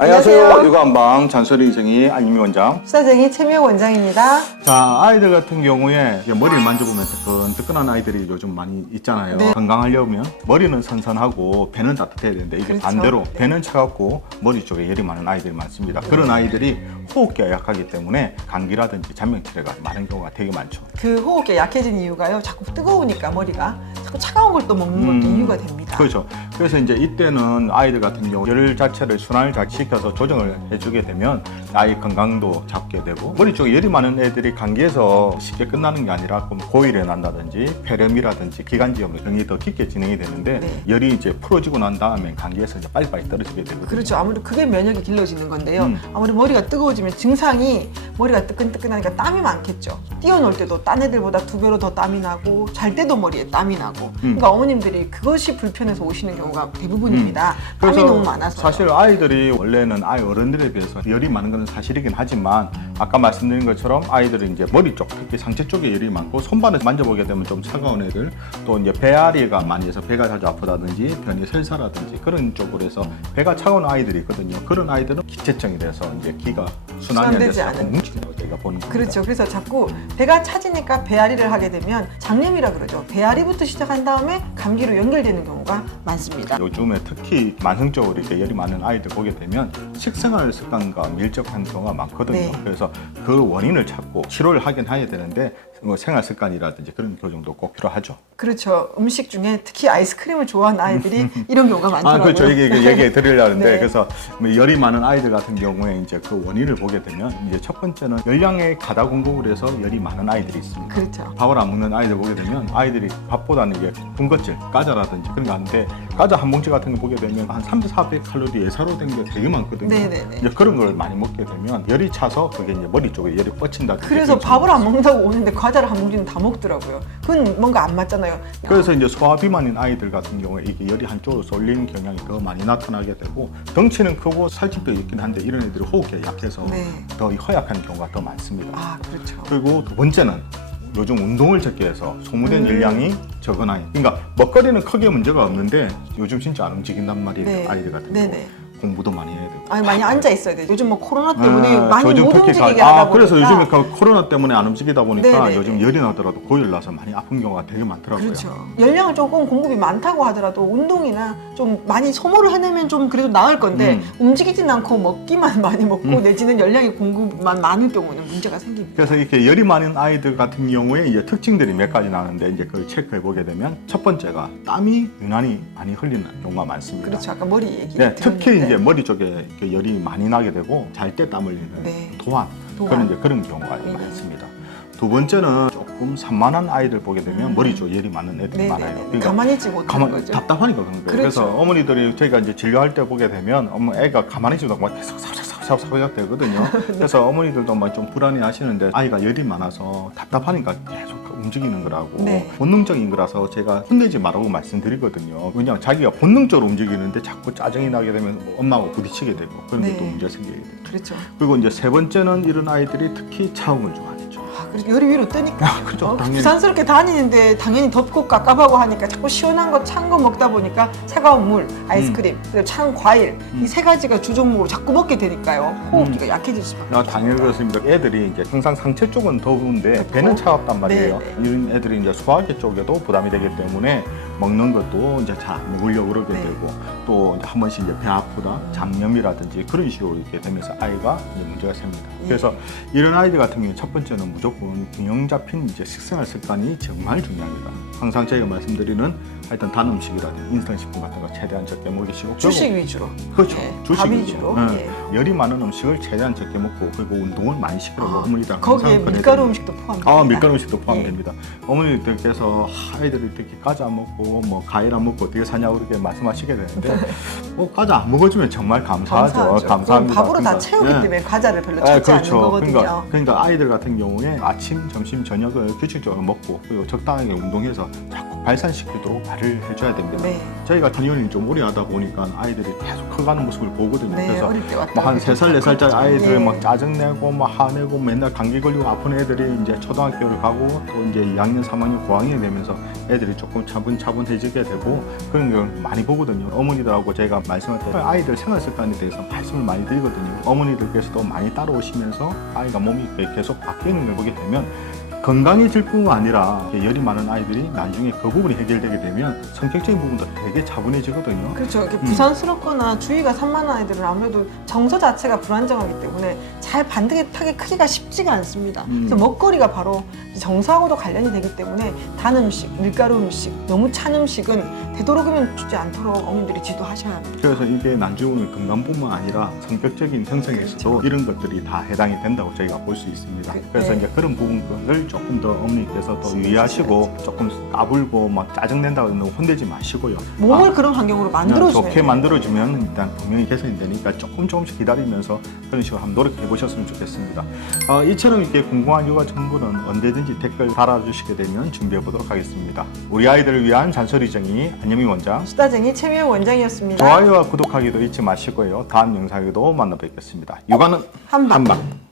안녕하세요. 육아한방 잔소리 정의 안유미 원장. 수사정의 최미호 원장입니다. 자, 아이들 같은 경우에 머리를 만져보면 뜨끈뜨끈한 아이들이 요즘 많이 있잖아요. 네. 건강하려면 머리는 선선하고 배는 따뜻해야 되는데 이게 그렇죠. 반대로 배는 차갑고 머리 쪽에 열이 많은 아이들이 많습니다. 그런 아이들이 호흡기가 약하기 때문에 감기라든지 잔병치레가 많은 경우가 되게 많죠. 그 호흡기 약해진 이유가요. 자꾸 뜨거우니까 머리가 자꾸 차가운 걸 또 먹는 것도 이유가 됩니다. 그렇죠. 그래서 이제 이때는 아이들 같은 경우 열 자체를 순환을 잘 시켜서 조정을 해주게 되면 아이 건강도 잡게 되고, 머리 쪽에 열이 많은 애들이 감기에서 쉽게 끝나는 게 아니라 고일에 난다든지 폐렴이라든지 기관지염 등이 더 깊게 진행이 되는데 네. 열이 이제 풀어지고 난 다음에 감기에서 이제 빨리빨리 떨어지게 되거든요. 그렇죠. 아무래도 그게 면역이 길러지는 건데요. 아무래도 머리가 뜨거워지면 증상이 머리가 뜨끈뜨끈하니까 땀이 많겠죠. 뛰어놀 때도 딴 애들보다 2배로 더 땀이 나고 잘 때도 머리에 땀이 나고 그러니까 어머님들이 그것이 불편해서 오시는 경우가 대부분입니다. 땀이 그래서 너무 많아서. 사실 아이들이 원래는 아이 어른들에 비해서 열이 많은 건 사실이긴 하지만 아까 말씀드린 것처럼 아이들은 이제 머리 쪽, 특히 상체 쪽에 열이 많고 손발을 만져보게 되면 좀 차가운 애들, 또 이제 배앓이가 많이 해서 배가 자주 아프다든지 변이 설사라든지 그런 쪽으로 해서 배가 차가운 아이들이 있거든요. 그런 아이들은 기체증이 돼서 이제 기가 순환이 안 순환되지 돼서 않은. 뭉치는 걸 저희가 보는 겁니다. 그렇죠. 그래서 자꾸 배가 차지니까 배앓이를 하게 되면 장염이라 그러죠. 배앓이부터 시작한 다음에 감기로 연결되는 경우가 많습니다. 요즘에 특히 만성적으로 이렇게 열이 많은 아이들 보게 되면 식생활 습관과 밀접한 경우가 많거든요. 네. 그래서 그 원인을 찾고 치료를 하긴 해야 되는데 뭐 생활 습관이라든지 그런 교정도 꼭 필요하죠. 그렇죠. 음식 중에 특히 아이스크림을 좋아하는 아이들이 이런 경우가 많더라고요. 그렇죠. 이게 얘기 드리려는데 네. 그래서 열이 많은 아이들 같은 경우에 이제 그 원인을 보게 되면 이제 첫 번째는 열량의 과다 공급을 해서 열이 많은 아이들이 있습니다. 그렇죠. 밥을 안 먹는 아이들 보게 되면 아이들이 밥보다는 이게 군것질, 과자라든지 그런 거 하는데 과자 한 봉지 같은 거 보게 되면 한 300-400칼로리 예사로 된 게 되게 많거든요. 네네네. 이제 그런 걸 많이 먹게 되면 열이 차서 그게 이제 머리 쪽에 열이 뻗친다. 그래서 밥을 안 먹는다고 오는데 과자를 한 봉지는 다 먹더라고요. 그건 뭔가 안 맞잖아요. 그래서 이제 소화 비만인 아이들 같은 경우에 이게 열이 한쪽으로 쏠리는 경향이 더 많이 나타나게 되고, 덩치는 크고 살집도 있긴 한데 이런 애들이 호흡기가 약해서 네. 더 허약한 경우가 더 많습니다. 아, 그렇죠. 그리고 두 번째는 요즘 운동을 적게 해서 소모된 열량이 적은 아이. 그러니까 먹거리는 크게 문제가 없는데 요즘 진짜 안 움직인단 말이에요. 네. 아이들 같은 네네. 경우. 공부도 많이 해야 되고. 아니, 많이 앉아 있어야 돼. 요즘 뭐 코로나 때문에 많이 요즘 못 특히 움직이게 하다 보니까. 그래서 요즘에 코로나 때문에 안 움직이다 보니까 네네네. 요즘 열이 나더라도 고열 나서 많이 아픈 경우가 되게 많더라고요. 그렇죠. 열량을 조금 공급이 많다고 하더라도 운동이나 좀 많이 소모를 해내면 좀 그래도 나을 건데 움직이진 않고 먹기만 많이 먹고 내지는 열량의 공급만 많을 경우는 문제가 생깁니다. 그래서 이렇게 열이 많은 아이들 같은 경우에 이제 특징들이 몇 가지 나오는데 이제 그걸 체크해 보게 되면 첫 번째가 땀이 유난히 많이 흘리는 경우가 많습니다. 그렇죠. 아까 머리 얘기 네, 특히 들었는데. 이제 머리 쪽에 이렇게 열이 많이 나게 되고 잘 때 땀 흘리는 네. 도안. 그런 경우가 많습니다. 두 번째는 조금 산만한 아이들 보게 되면 머리 쪽에 열이 많은 애들이 네네네. 많아요. 그러니까 가만히 있지 못하는 거죠. 답답하니까 그런 거예요. 그렇죠. 그래서 어머니들이 저희가 이제 진료할 때 보게 되면 애가 가만히 있어도 막 계속 사각사각 되거든요. 그래서 어머니들도 막 좀 불안해 하시는데 아이가 열이 많아서 답답하니까 계속 움직이는 거라고 네. 본능적인 거라서 제가 혼내지 말라고 말씀드리거든요. 왜냐하면 자기가 본능적으로 움직이는데 자꾸 짜증이 나게 되면 엄마하고 부딪히게 되고 그런 게 또 네. 문제가 생기게 돼요. 그렇죠. 그리고 이제 세 번째는 이런 아이들이 특히 차가운 걸 좋아하겠죠. 그래서 열이 위로 뜨니까 그렇죠. 당연히. 부산스럽게 다니는데 당연히 덥고 깝깝하고 하니까 자꾸 시원한 거 찬 거 먹다 보니까 차가운 물, 아이스크림, 그리고 찬 과일 이 세 가지가 주종목으로 자꾸 먹게 되니까요. 호흡기가 약해질 수밖에 없죠. 당연히 그렇습니다. 애들이 이제 항상 상체 쪽은 더운데 배는 차갑단 말이에요. 네, 이런 애들이 이제 소화기 쪽에도 부담이 되기 때문에 먹는 것도 이제 잘 안 먹으려고 그러게 네. 되고, 또 이제 한 번씩 이제 배 아프다, 장염이라든지 그런 식으로 이렇게 되면서 아이가 이제 문제가 생깁니다. 예. 그래서 이런 아이들 같은 경우 첫 번째는 무조건 균형 잡힌 이제 식생활 습관이 정말 중요합니다. 항상 저희가 말씀드리는 하여튼 단 음식이라든지 인스턴식품 같은 거 최대한 적게 먹이시고, 주식 위주로. 그렇죠. 예, 주식 밥 위주로. 위주로. 네. 예. 열이 많은 음식을 최대한 적게 먹고, 그리고 운동을 많이 시키라고 어머니들 항상 거기에 권해드립니다. 밀가루 음식도 포함됩니다. 밀가루 음식도 포함됩니다. 예. 어머니들께서 아이들이 특히 과자 안 먹고 뭐 과일 안 먹고 어떻게 사냐고 그렇게 말씀하시게 되는데 과자 안 먹어주면 정말 감사하죠. 감사합니다. 밥으로 다 채우기 네. 때문에 과자를 별로 찾지 않는 거거든요. 그러니까 아이들 같은 경우에 아침, 점심, 저녁을 규칙적으로 먹고 그리고 적당하게 운동해서 자꾸 발산시키도록 발을 해줘야 됩니다. 네. 저희가 단련을 좀 오래 하다 보니까 아이들이 계속 커가는 모습을 보거든요. 네, 그래서 어릴 때 왔다 뭐 한 갔다 3살, 4살짜리 그렇죠. 아이들 예. 막 짜증내고 막 화내고 맨날 감기 걸리고 아픈 애들이 이제 초등학교를 가고 또 이제 2학년, 3학년, 고학년이 되면서 애들이 조금 차분차분 차분해지게 되고 그런 걸 많이 보거든요. 어머니들하고 제가 말씀할 때 아이들 생활 습관에 대해서 말씀을 많이 드리거든요. 어머니들께서도 많이 따라오시면서 아이가 몸이 계속 바뀌는 걸 보게 되면 건강해질 뿐만 아니라 열이 많은 아이들이 나중에 그 부분이 해결되게 되면 성격적인 부분도 되게 차분해지거든요. 그렇죠. 이렇게 부산스럽거나 주의가 산만한 아이들은 아무래도 정서 자체가 불안정하기 때문에 잘 반듯하게 크기가 쉽지가 않습니다. 그래서 먹거리가 바로 정서하고도 관련이 되기 때문에 단 음식, 밀가루 음식, 너무 찬 음식은 되도록이면 주지 않도록 어머님들이 지도하셔야 합니다. 그래서 이게 나중에 건강뿐만 아니라 성격적인 형성에서도 이런 것들이 다 해당이 된다고 저희가 볼 수 있습니다. 그래서 네. 이제 그런 부분을 조금 더 어머니께서 더 유의하시고 조금 까불고 막 짜증낸다고 너무 혼내지 마시고요. 몸을 그런 환경으로 그냥 만들어주면 좋게 만들어주면 일단 분명히 개선이 되니까 조금씩 기다리면서 그런 식으로 한번 노력해 보셨으면 좋겠습니다. 이처럼 이렇게 궁금한 육아 정보는 언제든지 댓글 달아주시게 되면 준비해 보도록 하겠습니다. 우리 아이들을 위한 잔소리쟁이 안영미 원장, 수다쟁이 최미영 원장이었습니다. 좋아요와 구독하기도 잊지 마시고요. 다음 영상에도 만나 뵙겠습니다. 육아는 한방. 한방.